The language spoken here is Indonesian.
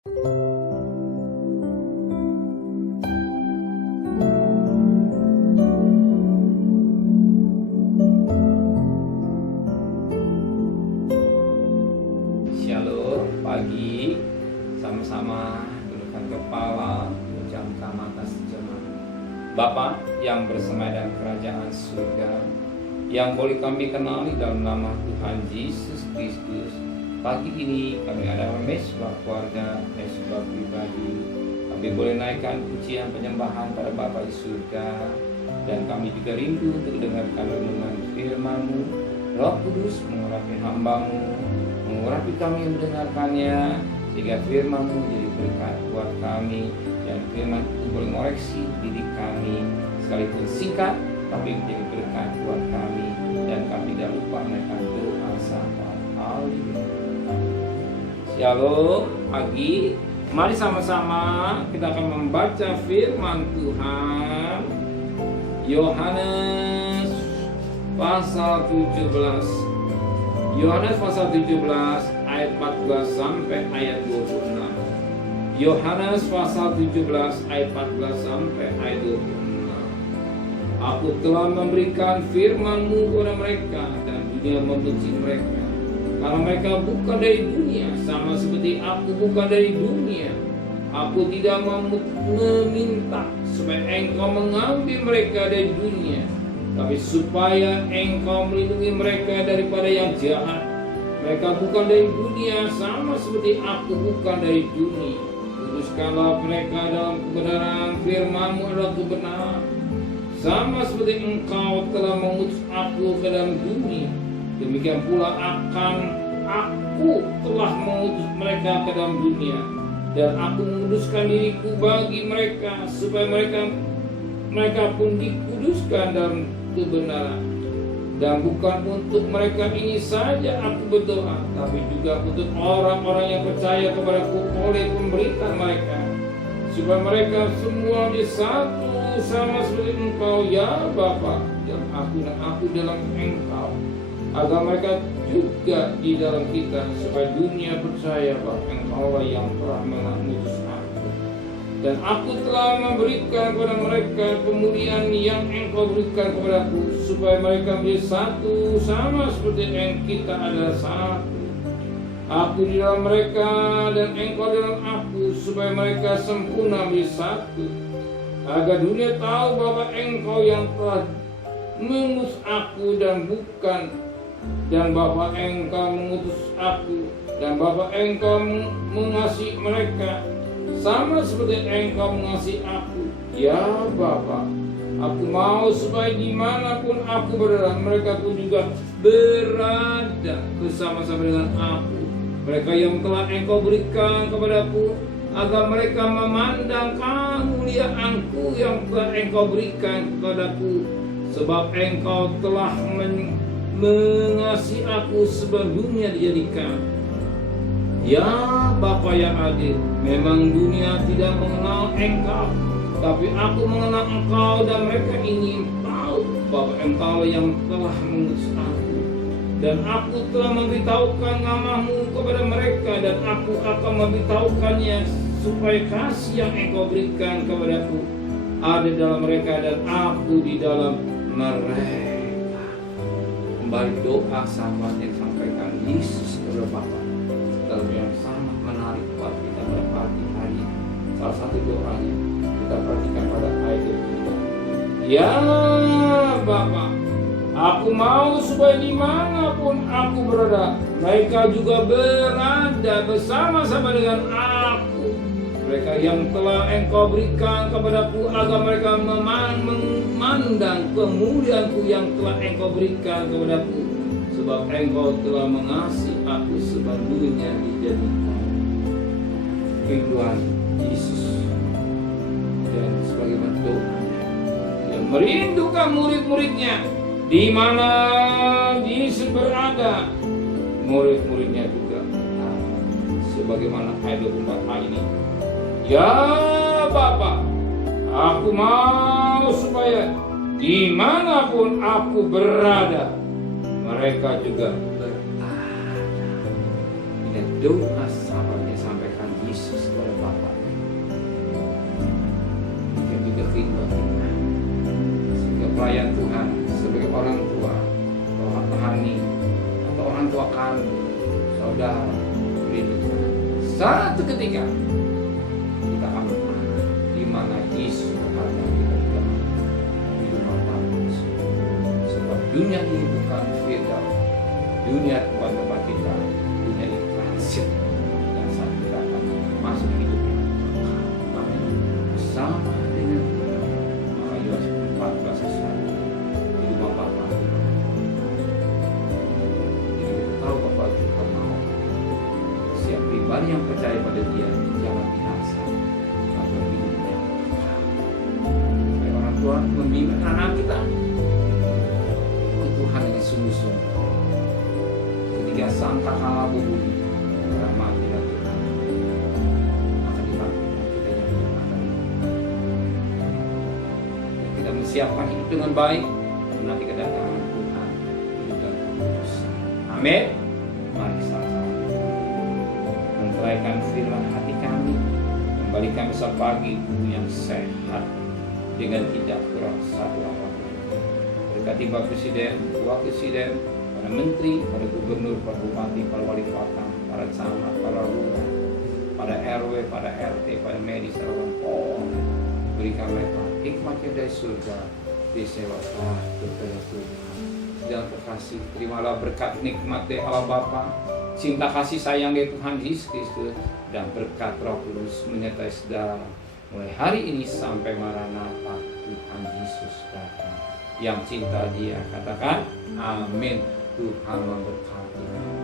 Shalom, pagi sama-sama tundukkan kepala, pejamkan mata sejenak. Bapa yang bersemayam kerajaan surga, yang boleh kami kenali dalam nama Tuhan Yesus Kristus, pagi ini kami ada mesbah keluarga, mesbah pribadi. Kami boleh naikkan pujian penyembahan pada Bapa di surga, dan kami juga rindu untuk dengarkan renungan firman-Mu. Roh Kudus mengurapi hamba-Mu, mengurapi kami yang mendengarkannya, sehingga firman-Mu menjadi berkat buat kami, dan firman itu boleh mengoreksi diri kami, sekalipun singkat tapi menjadi berkat buat kami, dan kami tidak lupa menaikkan doa sama. Haleluya. Shalom, pagi. Mari sama-sama kita akan membaca firman Tuhan. Yohanes pasal 17. Yohanes pasal 17 ayat 14 sampai ayat 26. Yohanes pasal 17 ayat 14 sampai ayat 26. Aku telah memberikan firman-Mu kepada mereka, dan dunia membenci mereka, karena mereka bukan dari dunia, sama seperti aku bukan dari dunia. Aku tidak meminta supaya Engkau mengambil mereka dari dunia, tapi supaya Engkau melindungi mereka daripada yang jahat. Mereka bukan dari dunia, sama seperti aku bukan dari dunia. Kuduskanlah mereka dalam kebenaran, firman-Mu adalah kebenaran. Sama seperti Engkau telah mengutus aku ke dalam dunia, demikian pula aku telah mengutus mereka ke dalam dunia. Dan aku menguduskan diriku bagi mereka, supaya mereka pun dikuduskan dalam kebenaran. Dan bukan untuk mereka ini saja aku berdoa, tapi juga untuk orang-orang yang percaya kepadaku oleh pemberitaan mereka, supaya mereka semua di satu, sama seperti Engkau ya Bapa, dan aku dalam Engkau, agar mereka juga di dalam kita, supaya dunia percaya bahwa Engkaulah yang telah mengutus aku. Dan aku telah memberikan kepada mereka kemuliaan yang Engkau berikan kepadaku, supaya mereka menjadi satu, sama seperti yang kita adalah satu. Aku di dalam mereka dan Engkau dalam aku, supaya mereka sempurna menjadi satu, agar dunia tahu bahwa Engkau yang telah mengutus aku dan Bapa Engkau mengutus aku, dan Bapa Engkau mengasihi mereka, sama seperti Engkau mengasihi aku. Ya Bapa, aku mau supaya dimanapun aku berada, mereka pun juga berada bersama-sama dengan aku. Mereka yang telah Engkau berikan kepadaku, agar mereka memandang kemuliaan-Ku yang telah Engkau berikan kepadaku, sebab Engkau telah mengasihi aku sebelum dunia dijadikan. Ya Bapa yang adil, memang dunia tidak mengenal Engkau, tapi aku mengenal Engkau, dan mereka ingin tahu bahwa Engkau yang telah mengutus aku. Dan aku telah memberitahukan nama-Mu kepada mereka, dan aku akan memberitahukannya, supaya kasih yang Engkau berikan kepadaku ada dalam mereka, dan aku di dalam mereka. Kembali doa sahabat yang sampaikan Yesus kepada Bapa, dalam yang sangat menarik buat kita pada pagi hari. Salah satu doanya kita perhatikan pada ayat yang kedua. Ya Bapa, aku mau supaya dimanapun aku berada, mereka juga berada bersama-sama dengan aku. Mereka yang telah Engkau berikan kepadaku, agar mereka memandang kemuliaan-Ku yang telah Engkau berikan kepadaku, sebab Engkau telah mengasihi aku sebelum dunia dijadikan. Tuhan Yesus, dan sebagaimana doanya, yang merindukan murid-muridnya, di mana Yesus berada, murid-muridnya juga sebagaimana ayat 24a ini. Ya Bapa, aku mau supaya dimanapun aku berada, mereka juga berada. Ini doa sahabatnya sampaikan Yesus rimba kita. Sehingga pelayan Tuhan sebagai orang tua, orang rohani, atau orang tua kami, saudara, rindu Tuhan. Satu ketika kita akan berada di mana Yesus berada kita juga di rumah Bapa. Sebab dunia ini bukan final, dunia bukan tempat kita, dunia ini transit yang saat kita akan masuk hidup yang amin bersama dengan maka Yohanes 14:1 di rumah Bapa. Jadi kita tahu bahwa Tuhan mau setiap pribadi yang percaya pada Dia jangan binasa, maka hidupnya kekal. Supaya orang tua membimbing anak kita ke Tuhan dengan sungguh-sungguh. Ketika sangka kalah bumi ramah tidak Tuhan, maka dibangunkan kita yang menyelamatkan. Kita menyiapkan hidup dengan baik menanti kedatangan Tuhan hidup dalam kekudusan. Amin. Mari sama-sama menteraikan firman hati kami, kembalikan besar pagi yang sehat dengan tidak kurang satu apapun. Berkati Bapak Presiden, Wakil Presiden, para menteri, para gubernur, para bupati, para wali kota, para camat, para lurah, para RW, para RT, para medis, para Polri. Berikan mereka hikmatnya dari surga, disewakan kepada Tuhan. Dan terkasih, terimalah berkat nikmat dari Allah Bapa, cinta kasih sayang dari Tuhan Yesus Kristus, dan berkat Roh Kudus menyertai saudara mulai hari ini sampai Maranatha Tuhan Yesus datang. Yang cinta Dia katakan amin. Tuhan memberkati.